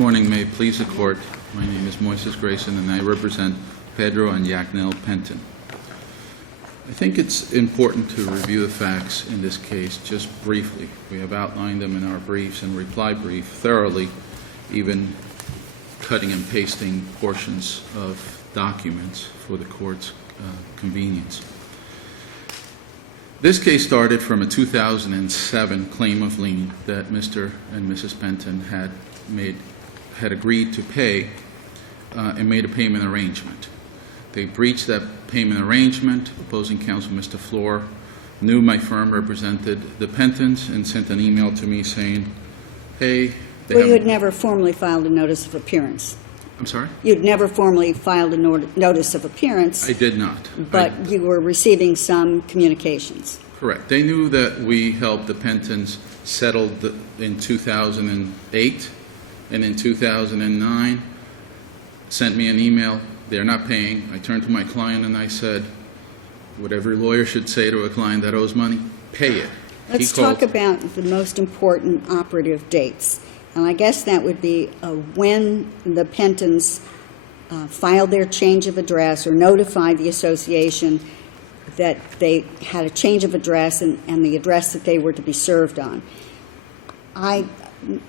morning. May it please the Court. My name is Moises Grayson, and I represent Pedro and Yaknel Penton. I think it's important to review the facts in this case just briefly. We have outlined them in our briefs and reply brief thoroughly, even cutting and pasting portions of documents for the Court's convenience. This case started from a 2007 claim of lien that Mr. and Mrs. Penton had agreed to pay and made a payment arrangement. They breached that payment arrangement. Opposing counsel, Mr. Floor, knew my firm represented the Pentons and sent an email to me saying, hey, well, you had never formally filed a notice of appearance. I'm sorry? You'd never formally filed a notice of appearance. I did not. But you were receiving some communications. Correct. They knew that we helped the Pentons settle in 2008, and in 2009 sent me an email. They're not paying. I turned to my client and I said, what every lawyer should say to a client that owes money, pay it. Let's talk about the most important operative dates. And I guess that would be when the Pentons filed their change of address or notified the association that they had a change of address and the address that they were to be served on.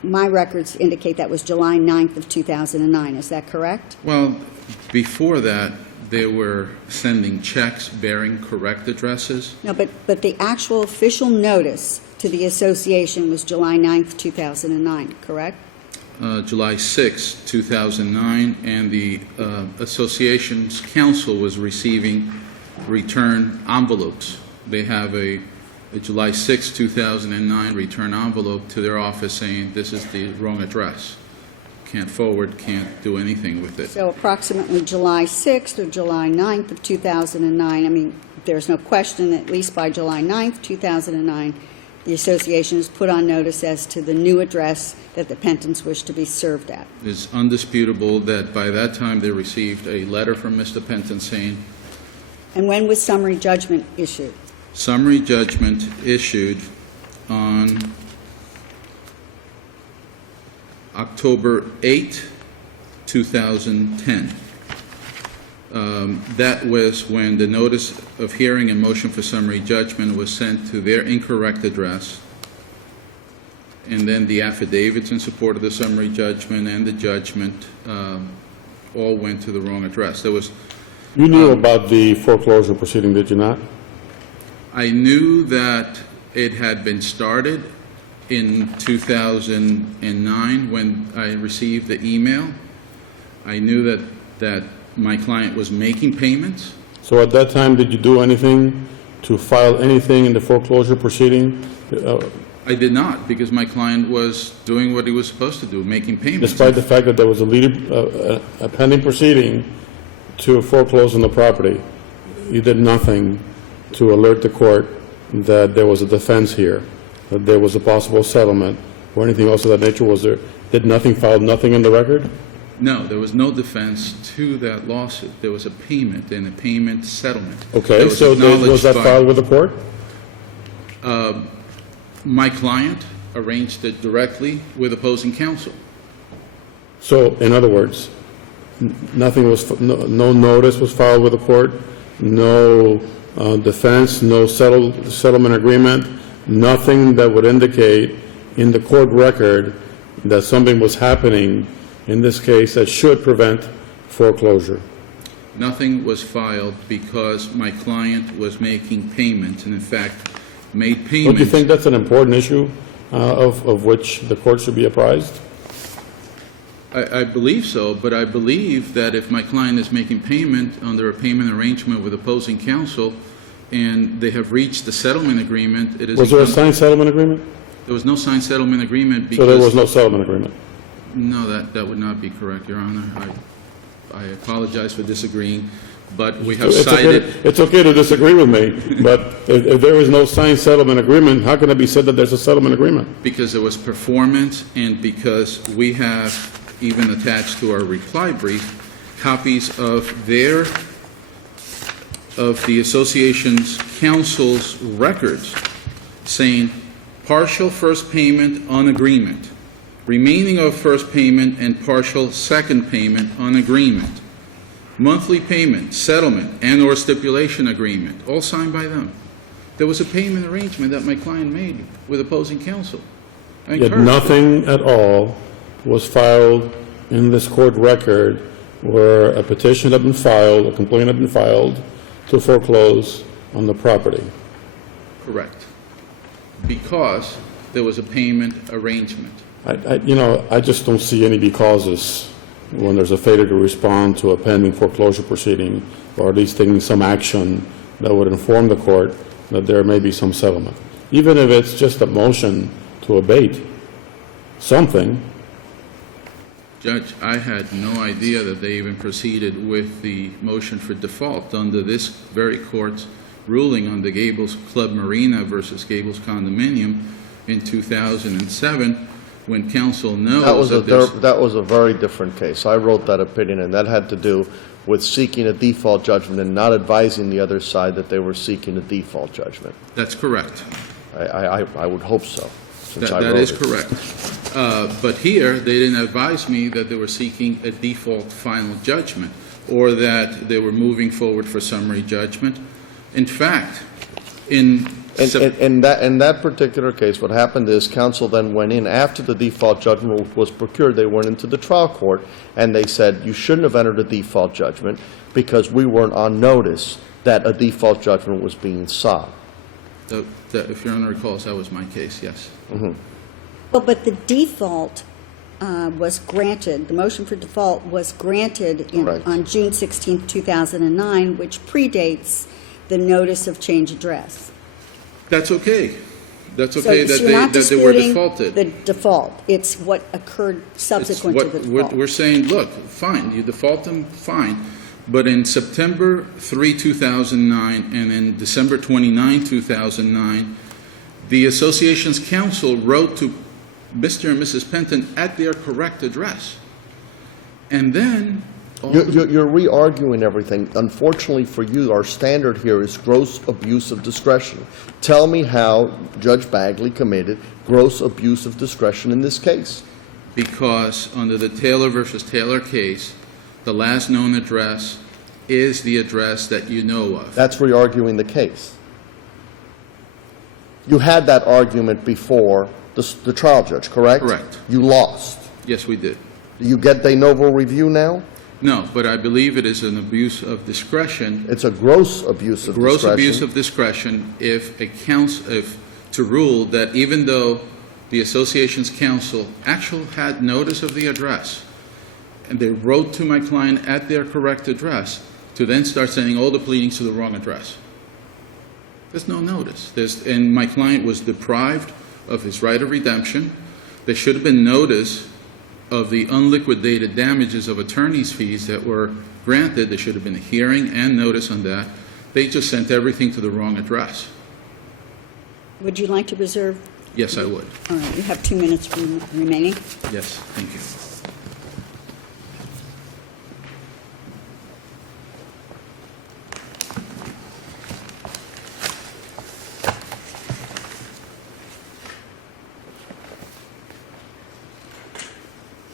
My records indicate that was July 9th of 2009. Is that correct? Well, before that, they were sending checks bearing correct addresses. No, but the actual official notice to the association was July 9th, 2009, correct? July 6, 2009, and the association's counsel was receiving return envelopes. They have a July 6, 2009 return envelope to their office saying this is the wrong address. Can't forward, can't do anything with it. So approximately July 6th or July 9th of 2009, I mean, there's no question that at least by July 9th, 2009, the association is put on notice as to the new address that the Pentons wish to be served at. It's undisputable that by that time they received a letter from Mr. Penton saying... And when was summary judgment issued? Summary judgment issued on October 8, 2010. That was when the notice of hearing and motion for summary judgment was sent to their incorrect address, and then the affidavits in support of the summary judgment and the judgment all went to the wrong address. There was. You knew about the foreclosure proceeding, did you not? I knew that it had been started in 2009 when I received the email. I knew that my client was making payments. So at that time, did you do anything to file anything in the foreclosure proceeding? I did not, because my client was doing what he was supposed to do, making payments. Despite the fact that there was a pending proceeding to foreclose on the property, you did nothing to alert the court that there was a defense here, that there was a possible settlement, or anything else of that nature? Was there? Did nothing, filed nothing in the record? No, there was no defense to that lawsuit. There was a payment and a payment settlement. Okay, so was that filed with the court? My client arranged it directly with opposing counsel. So, in other words, nothing was, no notice was filed with the court, no defense, no settlement agreement, nothing that would indicate in the court record that something was happening in this case that should prevent foreclosure. Nothing was filed because my client was making payments, and in fact made payments. Don't you think that's an important issue of which the court should be apprised? I believe so, but I believe that if my client is making payment under a payment arrangement with opposing counsel and they have reached the settlement agreement, it is... Was there a signed settlement agreement? There was no signed settlement agreement because... So there was no settlement agreement? No, that would not be correct, Your Honor. I apologize for disagreeing, but we have cited... It's okay to disagree with me, but if there is no signed settlement agreement, how can it be said that there's a settlement agreement? Because there was performance, and because we have even attached to our reply brief copies of the association's counsel's records saying partial first payment on agreement, remaining of first payment and partial second payment on agreement, monthly payment, settlement, and/or stipulation agreement, all signed by them. There was a payment arrangement that my client made with opposing counsel. I Yet encourage- nothing at all was filed in this court record where a petition had been filed, a complaint had been filed to foreclose on the property. Correct. Because there was a payment arrangement. I just don't see any becauses when there's a failure to respond to a pending foreclosure proceeding, or at least taking some action that would inform the court that there may be some settlement. Even if it's just a motion to abate something. Judge, I had no idea that they even proceeded with the motion for default under this very court's ruling on the Gables Club Marina versus Gables Condominium in 2007, when counsel knows That was a very different case. I wrote that opinion, and that had to do with seeking a default judgment and not advising the other side that they were seeking a default judgment. That's correct. I would hope so, since I wrote That is it. correct. But here, they didn't advise me that they were seeking a default final judgment or that they were moving forward for summary judgment. In fact, in In that particular case, what happened is counsel then went in after the default judgment was procured. They went into the trial court and they said, you shouldn't have entered a default judgment because we weren't on notice that a default judgment was being sought. if Your Honor recalls, that was my case, yes. Well, but the default was granted, the motion for default was granted Right. on June 16, 2009, which predates the notice of change address. That's okay. That's okay So that you're not they were disputing defaulted. the default. It's what occurred It's subsequent to the default. We're saying, look, fine, you default them, fine. But in September 3, 2009, and in December 29, 2009, the association's counsel wrote to Mr. and Mrs. Penton at their correct address. And then... You're re-arguing everything. Unfortunately for you, our standard here is gross abuse of discretion. Tell me how Judge Bagley committed gross abuse of discretion in this case. Because under the Taylor versus Taylor case, the last known address is the address that you know of. That's re-arguing the case. You had that argument before the trial judge, correct? Correct. You lost. Yes, we did. Do you get de novo review now? No, but I believe it is an abuse of discretion, It's a gross abuse of gross discretion. abuse of discretion, if to rule that even though the association's counsel actually had notice of the address, and they wrote to my client at their correct address, to then start sending all the pleadings to the wrong address. There's no notice. And my client was deprived of his right of redemption. There should have been notice of the unliquidated damages of attorney's fees that were granted. There should have been a hearing and notice on that. They just sent everything to the wrong address. Would you like to reserve? Yes, I would. All right, you have 2 minutes remaining. Yes, thank you.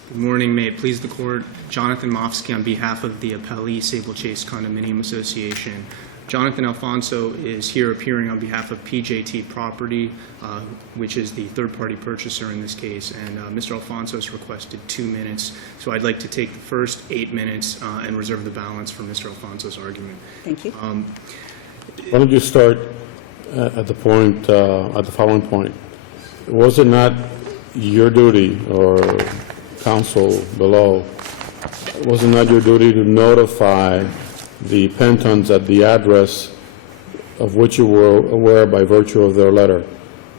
Good morning. May it please the Court. Jonathan Mofsky on behalf of the appellee, Sabal Chase Condominium Association. Jonathan Alfonso is here appearing on behalf of PJT Property, which is the third-party purchaser in this case, and Mr. Alfonso has requested 2 minutes. So I'd like to take the first 8 minutes and reserve the balance for Mr. Alfonso's argument. Thank you. Why don't you start at the point, at the following point? Was it not your duty, or counsel below, was it not your duty to notify the Pentons at the address of which you were aware by virtue of their letter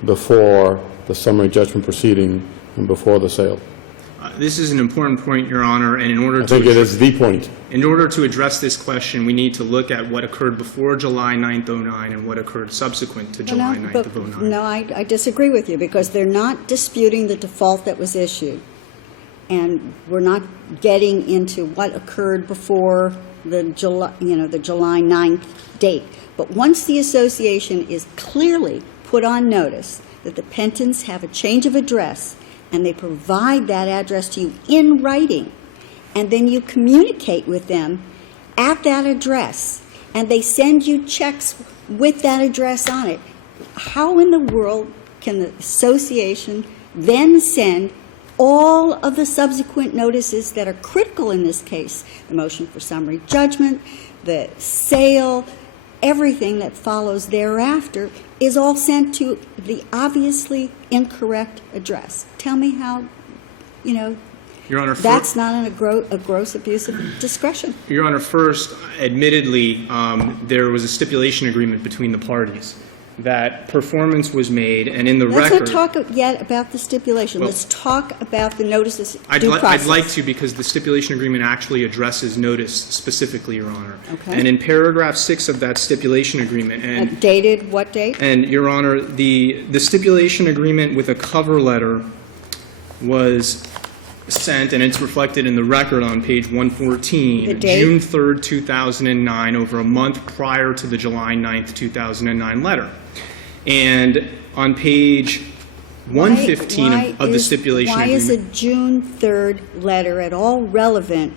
before the summary judgment proceeding and before the sale? This is an important point, Your Honor, and in order I think it is the point. In order to address this question, we need to look at what occurred before July 9th, 09 and what occurred subsequent to July 9th of 09. No, I disagree with you, because they're not disputing the default that was issued. And we're not getting into what occurred before the July 9th date. But once the association is clearly put on notice that the Pentons have a change of address and they provide that address to you in writing, and then you communicate with them at that address, and they send you checks with that address on it, how in the world can the association then send all of the subsequent notices that are critical in this case, the motion for summary judgment, the sale, everything that follows thereafter, is all sent to the obviously incorrect address? Tell me how, Your Honor, that's not a gross abuse of discretion. Your Honor, first, admittedly, there was a stipulation agreement between the parties that performance was made, and in the record... Let's not talk yet about the stipulation. Well, Let's talk about the notices I'd due process. like to, because the stipulation agreement actually addresses notice specifically, Your Honor. Okay. And in paragraph 6 of that stipulation agreement, and Dated what date? And, Your Honor, the stipulation agreement with a cover letter was sent, and it's reflected in the record on page 114, The date? June 3rd, 2009, over a month prior to the July 9th, 2009 letter. And on page 115 of the stipulation Why agreement... is a June 3rd letter at all relevant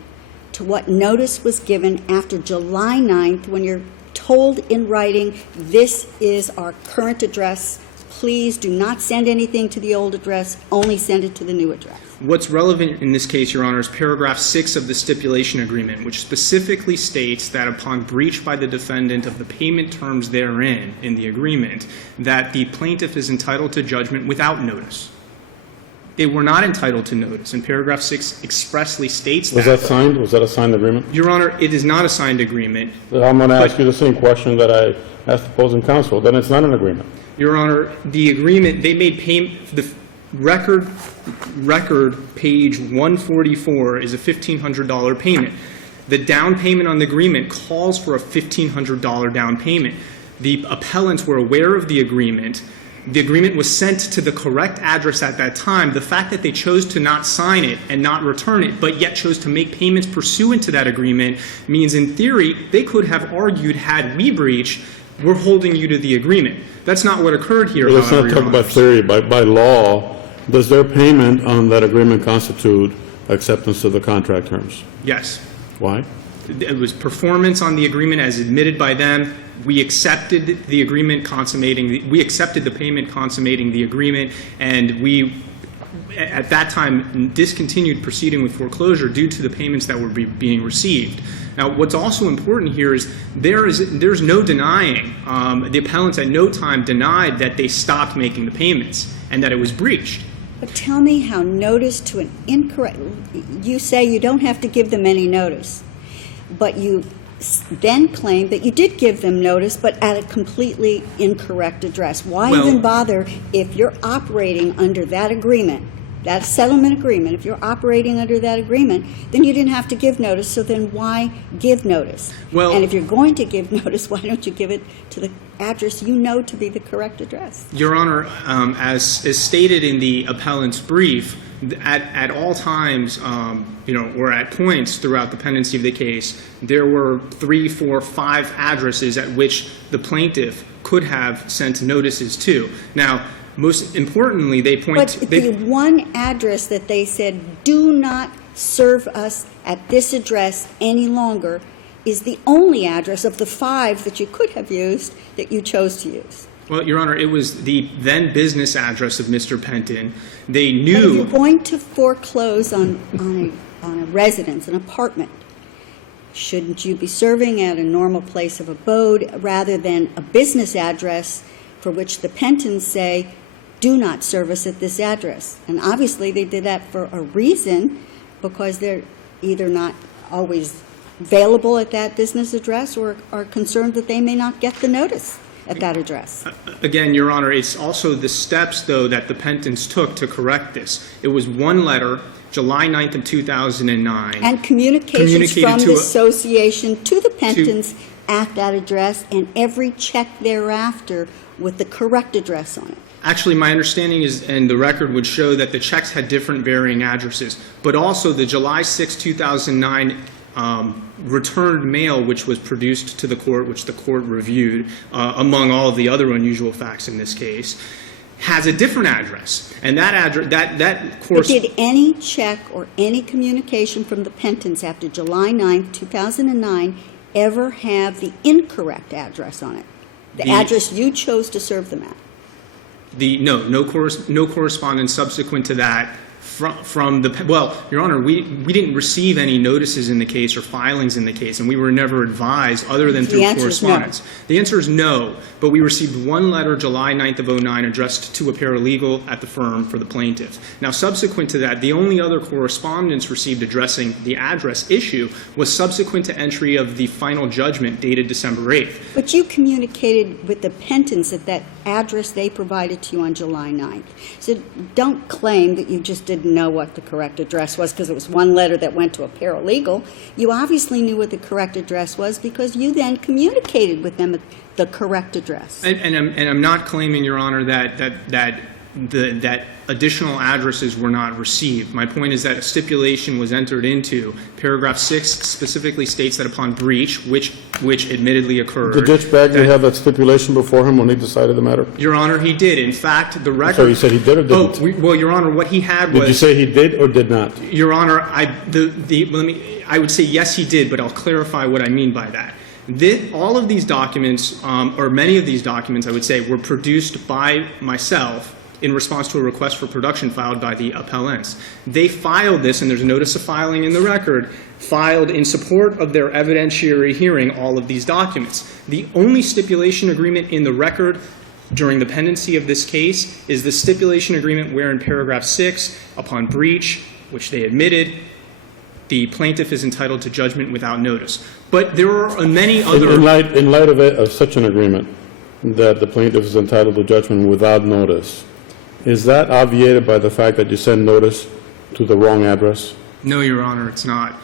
to what notice was given after July 9th, when you're told in writing, this is our current address, please do not send anything to the old address, only send it to the new address? What's relevant in this case, Your Honor, is paragraph 6 of the stipulation agreement, which specifically states that upon breach by the defendant of the payment terms therein in the agreement, that the plaintiff is entitled to judgment without notice. They were not entitled to notice, and paragraph 6 expressly states that. Was that signed? Was that a signed agreement? Your Honor, it is not a signed agreement. I'm going to ask you the same question that I asked opposing counsel. Then it's not an agreement. Your Honor, the agreement, they made payment, the record page 144 is a $1,500 payment. The down payment on the agreement calls for a $1,500 down payment. The appellants were aware of the agreement. The agreement was sent to the correct address at that time. The fact that they chose to not sign it and not return it, but yet chose to make payments pursuant to that agreement, means in theory they could have argued, had we breached, we're holding you to the agreement. That's not what occurred here, Let's however, not talk Your about Honors. theory. By law, does their payment on that agreement constitute acceptance of the contract terms? Yes. Why? It was performance on the agreement as admitted by them. We accepted the agreement we accepted the payment consummating the agreement, and we, at that time, discontinued proceeding with foreclosure due to the payments that were being received. Now, what's also important here is there's no denying, the appellants at no time denied that they stopped making the payments and that it was breached. But tell me how notice to an incorrect, you say you don't have to give them any notice, but you then claim that you did give them notice, but at a completely incorrect address. Why Well- even bother if you're operating under that agreement, that settlement agreement? If you're operating under that agreement, then you didn't have to give notice, so then why give notice? Well- And if you're going to give notice, why don't you give it to the address you know to be the correct address? Your Honor, as stated in the appellant's brief, at all times, or at points throughout the pendency of the case, there were 3, 4, 5 addresses at which the plaintiff could have sent notices to. Now, most importantly, they point But to... the one address that they said, do not serve us at this address any longer, is the only address of the 5 that you could have used that you chose to use. Well, Your Honor, it was the then business address of Mr. Penton. They But if knew... you're going to foreclose on a residence, an apartment, shouldn't you be serving at a normal place of abode rather than a business address for which the Pentons say, do not service at this address? And obviously they did that for a reason, because they're either not always available at that business address or are concerned that they may not get the notice at that address. Again, Your Honor, it's also the steps, though, that the Pentons took to correct this. It was one letter, July 9th of 2009. And communications Communicated from to the a- association to the Pentons at that address, and every check thereafter with the correct address on it. Actually, my understanding is, and the record would show, that the checks had different varying addresses, but also the July 6, 2009 returned mail, which was produced to the court, which the court reviewed, among all of the other unusual facts in this case, has a different address, and that address, that But course. did any check or any communication from the Pentons after July 9th, 2009 ever have the incorrect address on it? The address you chose to serve them at? No correspondence subsequent to that from the, well, Your Honor, we didn't receive any notices in the case or filings in the case, and we were never advised other than through The answer is no. correspondence. The answer is no, but we received one letter July 9th of 09 addressed to a paralegal at the firm for the plaintiff. Now, subsequent to that, the only other correspondence received addressing the address issue was subsequent to entry of the final judgment dated December 8th. But you communicated with the Pentons at that address they provided to you on July 9th. So don't claim that you just didn't know what the correct address was because it was one letter that went to a paralegal. You obviously knew what the correct address was because you then communicated with them at the correct address. And I'm not claiming, Your Honor, that additional addresses were not received. My point is that a stipulation was entered into. Paragraph 6 specifically states that upon breach, which admittedly occurred. Did Judge Bagley have that stipulation before him when he decided the matter? Your Honor, he did. In fact, the record. So you said he did or didn't? Well, Your Honor, what he had was. Did you say he did or did not? Your Honor, I would say yes, he did, but I'll clarify what I mean by that. All of these documents, or many of these documents, I would say, were produced by myself in response to a request for production filed by the appellants. They filed this, and there's a notice of filing in the record, filed in support of their evidentiary hearing all of these documents. The only stipulation agreement in the record during the pendency of this case is the stipulation agreement where in paragraph 6, upon breach, which they admitted, the plaintiff is entitled to judgment without notice. But there are many other... In light of such an agreement, that the plaintiff is entitled to judgment without notice, is that obviated by the fact that you send notice to the wrong address? No, Your Honor, it's not.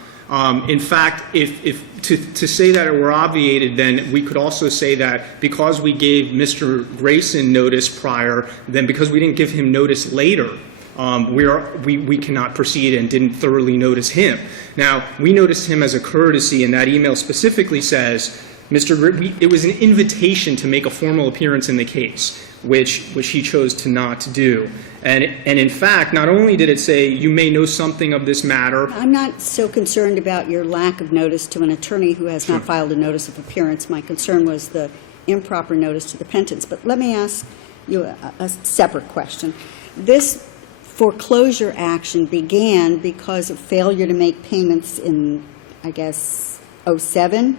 In fact, if to say that it were obviated, then we could also say that because we gave Mr. Grayson notice prior, then because we didn't give him notice later, we cannot proceed and didn't thoroughly notice him. Now, we noticed him as a courtesy, and that email specifically says, it was an invitation to make a formal appearance in the case, which he chose to not do. And in fact, not only did it say, you may know something of this matter. I'm not so concerned about your lack of notice to an attorney who has not filed a notice of appearance. My concern was the improper notice to the Pentons. But let me ask you a separate question. This foreclosure action began because of failure to make payments in, I guess, 07?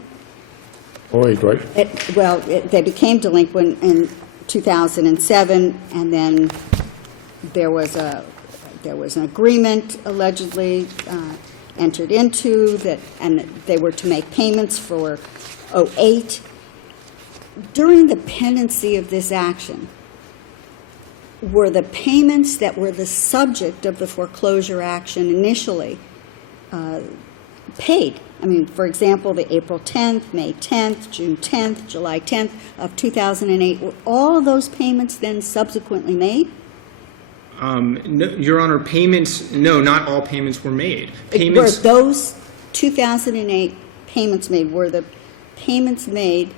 Oh, right. They became delinquent in 2007, and then there was an agreement allegedly entered into that, and they were to make payments for 08. During the pendency of this action, were the payments that were the subject of the foreclosure action initially paid? I mean, for example, the April 10th, May 10th, June 10th, July 10th of 2008, were all those payments then subsequently made? No, Your Honor, payments, no, not all payments were made. Were those 2008 payments made, were the payments made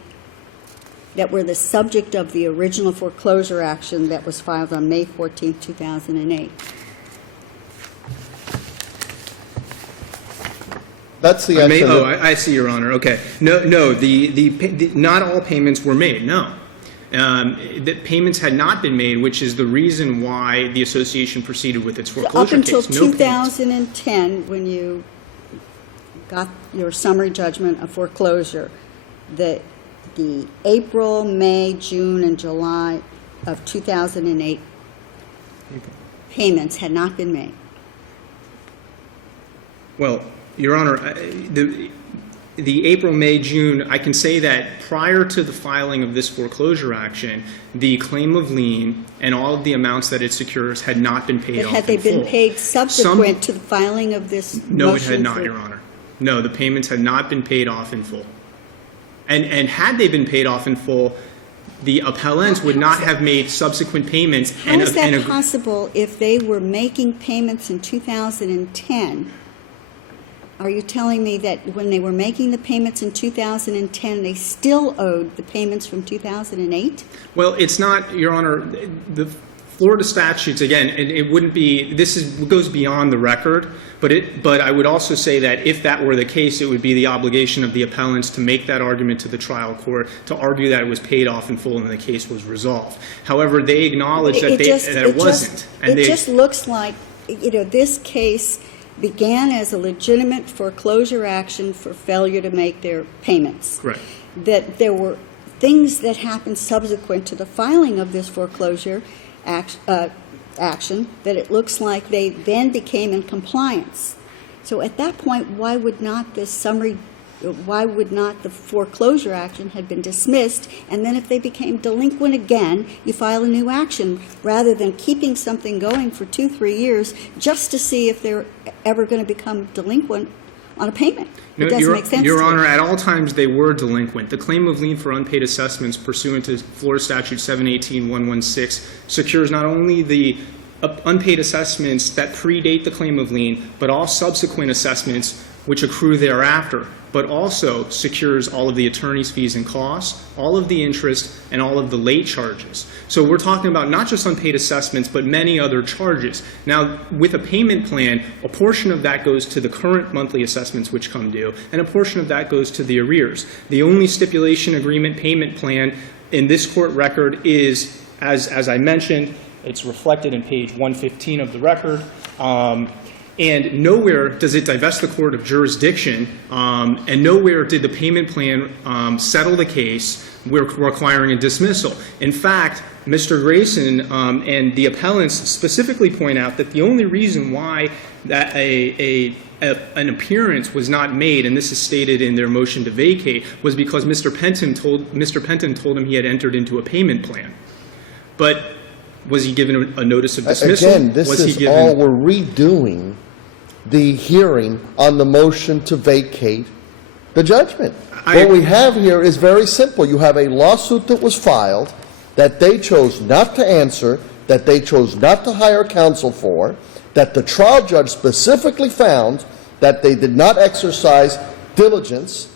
that were the subject of the original foreclosure action that was filed on May 14th, 2008? That's the action. I see, Your Honor. Okay. No, not all payments were made, no. The payments had not been made, which is the reason why the association proceeded with its foreclosure case. Up until 2010, when you got your summary judgment of foreclosure, the April, May, June, and July of 2008 payments had not been made. Well, Your Honor, the April, May, June, I can say that prior to the filing of this foreclosure action, the claim of lien and all of the amounts that it secures had not been paid off in full. Had they been paid subsequent to the filing of this motion? No, it had not, Your Honor. No, the payments had not been paid off in full. And had they been paid off in full, the appellants would not have made subsequent payments. How is that possible if they were making payments in 2010? Are you telling me that when they were making the payments in 2010, they still owed the payments from 2008? Well, it's not, Your Honor. The Florida statutes, again, it wouldn't be, goes beyond the record, but I would also say that if that were the case, it would be the obligation of the appellants to make that argument to the trial court, to argue that it was paid off in full and the case was resolved. However, they acknowledge that it wasn't. It just looks like, this case began as a legitimate foreclosure action for failure to make their payments. Correct. That there were things that happened subsequent to the filing of this foreclosure action, that it looks like they then became in compliance. So at that point, why would not the foreclosure action had been dismissed, and then if they became delinquent again, you file a new action, rather than keeping something going for 2-3 years just to see if they're ever going to become delinquent on a payment? It doesn't make sense. Your Honor, at all times they were delinquent. The claim of lien for unpaid assessments pursuant to Florida Statute 718-116 secures not only the unpaid assessments that predate the claim of lien, but all subsequent assessments which accrue thereafter, but also secures all of the attorney's fees and costs, all of the interest, and all of the late charges. So we're talking about not just unpaid assessments, but many other charges. Now, with a payment plan, a portion of that goes to the current monthly assessments which come due, and a portion of that goes to the arrears. The only stipulation agreement payment plan in this court record is, as I mentioned, it's reflected in page 115 of the record. And nowhere does it divest the court of jurisdiction, and nowhere did the payment plan settle the case requiring a dismissal. In fact, Mr. Grayson and the appellants specifically point out that the only reason why that an appearance was not made, and this is stated in their motion to vacate, was because Mr. Penton told him he had entered into a payment plan. But was he given a notice of dismissal? Again, this is all, we're redoing the hearing on the motion to vacate the judgment. What we have here is very simple. You have a lawsuit that was filed that they chose not to answer, that they chose not to hire counsel for, that the trial judge specifically found that they did not exercise diligence,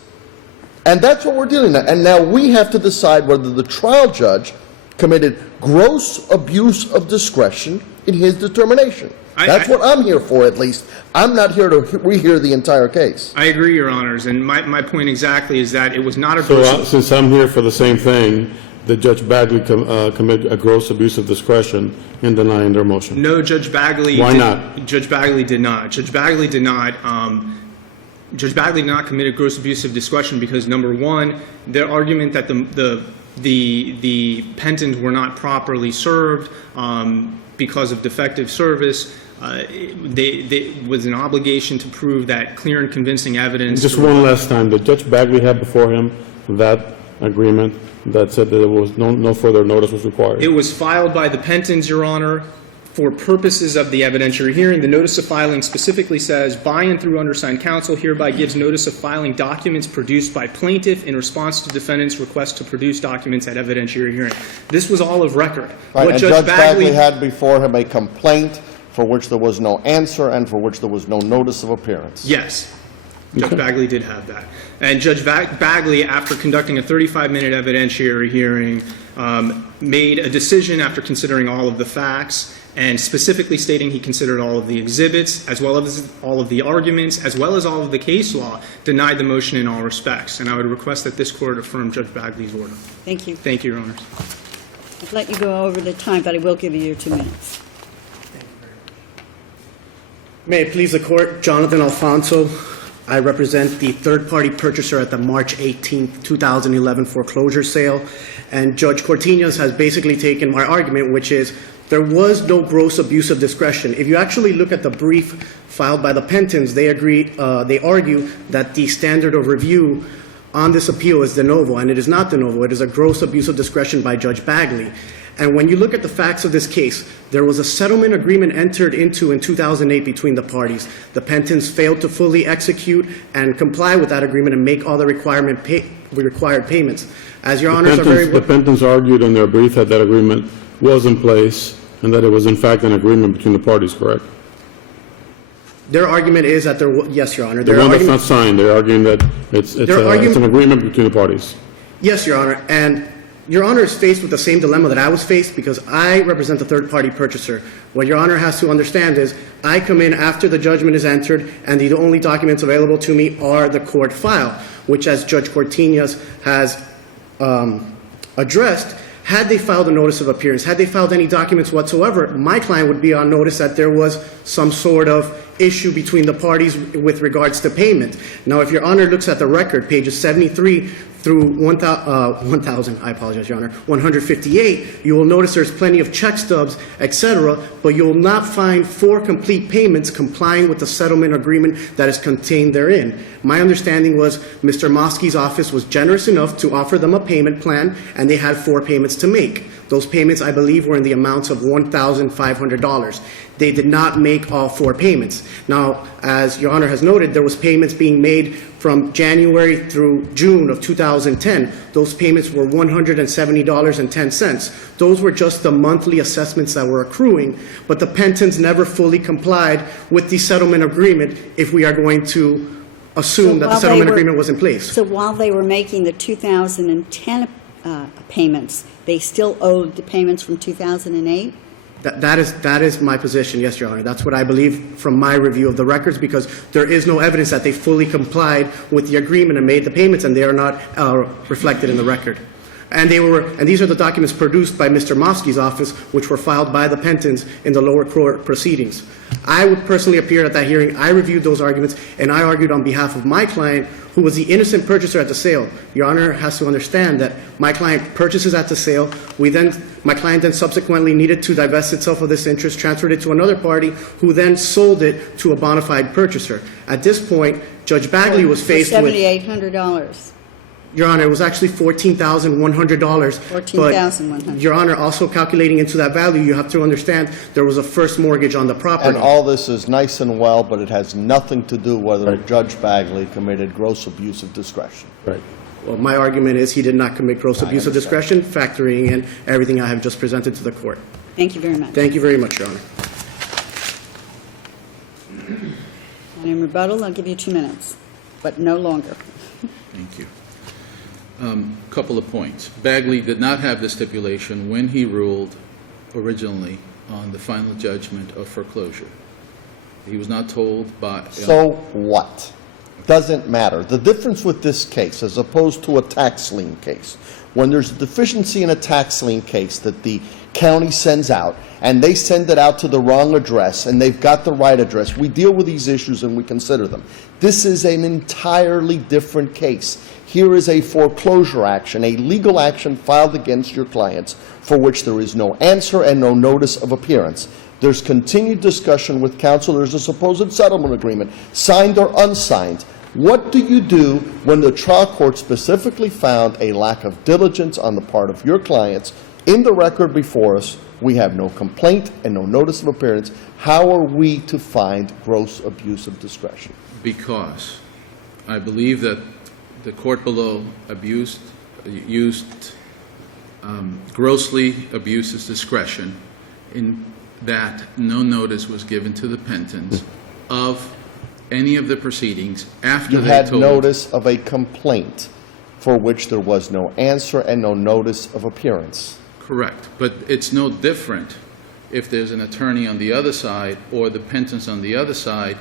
and that's what we're dealing with. And now we have to decide whether the trial judge committed gross abuse of discretion in his determination. That's what I'm here for, at least. I'm not here to rehear the entire case. I agree, Your Honors, and my point exactly is that it was not a So since I'm here for the same thing, did Judge Bagley commit a gross abuse of discretion in denying their motion? No, Judge Bagley. Why not? Judge Bagley did not. Judge Bagley did not commit a gross abuse of discretion because, number one, their argument that the Pentons were not properly served because of defective service. There was an obligation to prove that clear and convincing evidence. Just one last time, did Judge Bagley have before him that agreement that said that there was no further notice was required? It was filed by the Pentons, Your Honor, for purposes of the evidentiary hearing. The notice of filing specifically says, by and through undersigned counsel hereby gives notice of filing documents produced by plaintiff in response to defendant's request to produce documents at evidentiary hearing. This was all of record. Right, and Judge Bagley had before him a complaint for which there was no answer and for which there was no notice of appearance. Yes. Judge Bagley did have that. And Judge Bagley, after conducting a 35-minute evidentiary hearing, made a decision after considering all of the facts and specifically stating he considered all of the exhibits, as well as all of the arguments, as well as all of the case law, denied the motion in all respects. And I would request that this Court affirm Judge Bagley's order. Thank you. Thank you, Your Honors. I've let you go over the time, but I will give you your 2 minutes. May it please the Court, Jonathan Alfonso. I represent the third-party purchaser at the March 18, 2011 foreclosure sale. And Judge Cortinas has basically taken my argument, which is there was no gross abuse of discretion. If you actually look at the brief filed by the Pentons, they argue that the standard of review on this appeal is de novo, and it is not de novo. It is a gross abuse of discretion by Judge Bagley. And when you look at the facts of this case, there was a settlement agreement entered into in 2008 between the parties. The Pentons failed to fully execute and comply with that agreement and make all the required payments. As Your Honors are very well... The Pentons argued in their brief that that agreement was in place and that it was in fact an agreement between the parties, correct? Their argument is that there was... Yes, Your Honor. The one that's not signed, they're arguing that it's an agreement between the parties. Yes, Your Honor. And Your Honor is faced with the same dilemma that I was faced because I represent the third-party purchaser. What Your Honor has to understand is I come in after the judgment is entered, and the only documents available to me are the court file, which, as Judge Cortinas has addressed, had they filed a notice of appearance, had they filed any documents whatsoever, my client would be on notice that there was some sort of issue between the parties with regards to payment. Now, if Your Honor looks at the record, pages 73 through 1,000, I apologize, Your Honor, 158, you will notice there's plenty of check stubs, etc., but you will not find 4 complete payments complying with the settlement agreement that is contained therein. My understanding was Mr. Mosky's office was generous enough to offer them a payment plan, and they had 4 payments to make. Those payments, I believe, were in the amounts of $1,500. They did not make all 4 payments. Now, as Your Honor has noted, there was payments being made from January through June of 2010. Those payments were $170.10. Those were just the monthly assessments that were accruing, but the Pentons never fully complied with the settlement agreement if we are going to assume that the settlement agreement was in place. So while they were making the 2010 payments, they still owed the payments from 2008? That is my position, yes, Your Honor. That's what I believe from my review of the records, because there is no evidence that they fully complied with the agreement and made the payments, and they are not reflected in the record. And these are the documents produced by Mr. Mosky's office, which were filed by the Pentons in the lower court proceedings. I would personally appear at that hearing. I reviewed those arguments, and I argued on behalf of my client, who was the innocent purchaser at the sale. Your Honor has to understand that my client purchases at the sale. My client then subsequently needed to divest itself of this interest, transferred it to another party, who then sold it to a bona fide purchaser. At this point, Judge Bagley was faced with $7,800. Your Honor, it was actually $14,100. $14,100. But, Your Honor, also calculating into that value, you have to understand there was a first mortgage on the property. And all this is nice and well, but it has nothing to do whether Judge Bagley committed gross abuse of discretion. Right. Well, my argument is he did not commit gross abuse of discretion, factoring in everything I have just presented to the court. Thank you very much. Thank you very much, Your Honor. And in rebuttal, I'll give you 2 minutes, but no longer. Thank you. Couple of points. Bagley did not have the stipulation when he ruled originally on the final judgment of foreclosure. He was not told by... So what? Doesn't matter. The difference with this case, as opposed to a tax lien case, when there's a deficiency in a tax lien case that the county sends out, and they send it out to the wrong address, and they've got the right address, we deal with these issues and we consider them. This is an entirely different case. Here is a foreclosure action, a legal action filed against your clients for which there is no answer and no notice of appearance. There's continued discussion with counsel. There's a supposed settlement agreement, signed or unsigned. What do you do when the trial court specifically found a lack of diligence on the part of your clients? In the record before us, we have no complaint and no notice of appearance. How are we to find gross abuse of discretion? Because I believe that the court below grossly abused his discretion in that no notice was given to the Pentons of any of the proceedings after You they had told... notice of a complaint for which there was no answer and no notice of appearance. Correct, but it's no different if there's an attorney on the other side or the Pentons on the other side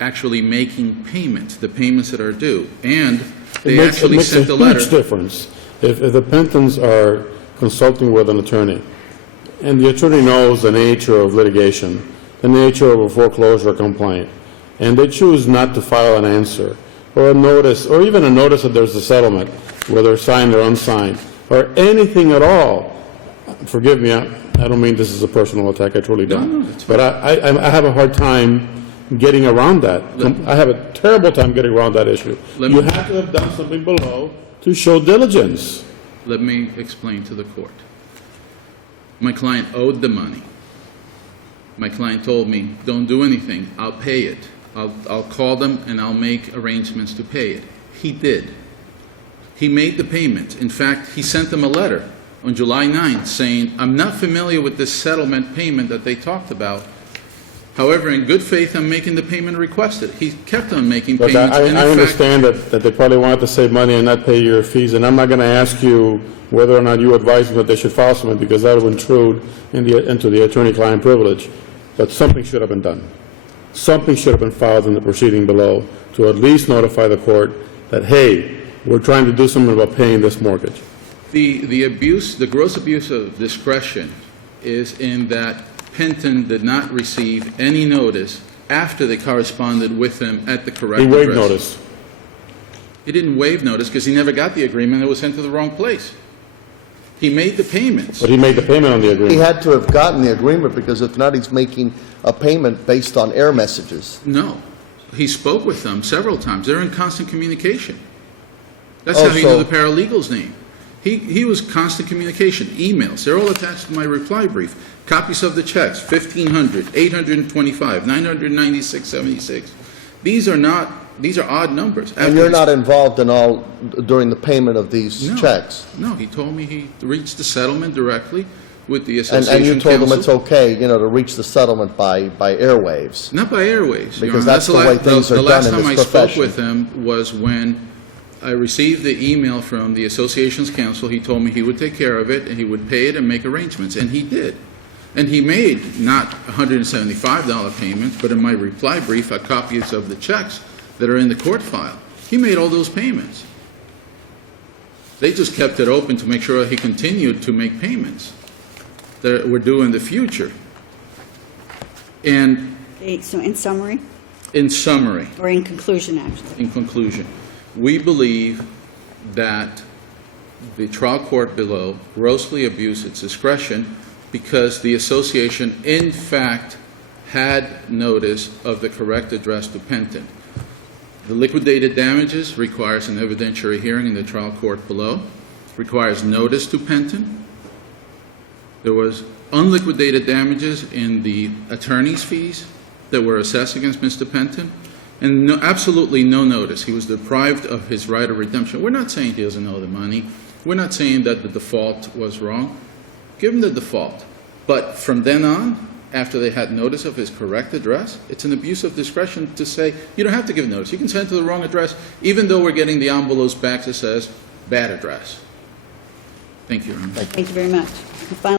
actually making payments, the payments that are due, and they actually sent a letter. It makes a huge difference if the Pentons are consulting with an attorney, and the attorney knows the nature of litigation, the nature of a foreclosure complaint, and they choose not to file an answer or a notice, or even a notice that there's a settlement, whether signed or unsigned, or anything at all. Forgive me, I don't mean this is a personal attack, I truly don't. No, that's but I have a hard time getting around that. I have a terrible time getting around that issue. You have to have done something below to show diligence. Let me explain to the court. My client owed the money. My client told me, don't do anything, I'll pay it. I'll call them and I'll make arrangements to pay it. He did. He made the payment. In fact, he sent them a letter on July 9th saying, I'm not familiar with this settlement payment that they talked about. However, in good faith, I'm making the payment requested. He kept on making Look, payments. I and in fact- understand that they probably wanted to save money and not pay your fees, and I'm not going to ask you whether or not you advise them that they should file something, because that would intrude into the attorney-client privilege. But something should have been done. Something should have been filed in the proceeding below to at least notify the court that, hey, we're trying to do something about paying this mortgage. The abuse, the gross abuse of discretion is in that Penton did not receive any notice after they corresponded with him at the correct He address. waived notice. He didn't waive notice because he never got the agreement. It was sent to the wrong place. He made the payments. But he made the payment on the He agreement. had to have gotten the agreement, because if not, he's making a payment based on error messages. No. He spoke with them several times. They're in constant communication. That's Oh, how he so- knew the paralegal's name. He was constant communication, emails. They're all attached to my reply brief. Copies of the checks, 1,500, 825, 996.76. These are odd numbers. And you're not involved in all, during the payment of these No. checks? No, he told me he reached the settlement directly with the And association you told them it's counsel. okay, to reach the settlement by airwaves? Not by airways. Your Because Honor. that's the way things are The done last in time I this spoke profession. with him was when I received the email from the association's counsel. He told me he would take care of it, and he would pay it and make arrangements, and he did. And he made not $175 payments, but in my reply brief, are copies of the checks that are in the court file. He made all those payments. They just kept it open to make sure he continued to make payments that were due in the future. And Okay, so in summary, in summary, or in conclusion, actually, in conclusion, we believe that the trial court below grossly abused its discretion because the association, in fact, had notice of the correct address to Penton. The liquidated damages requires an evidentiary hearing in the trial court below, requires notice to Penton. There was unliquidated damages in the attorney's fees that were assessed against Mr. Penton, and absolutely no notice. He was deprived of his right of redemption. We're not saying he doesn't owe the money. We're not saying that the default was wrong. Give him the default. But from then on, after they had notice of his correct address, it's an abuse of discretion to say, you don't have to give notice. You can send it to the wrong address, even though we're getting the envelopes back that says bad address. Thank you, Your Honor. thank you very much. And finally,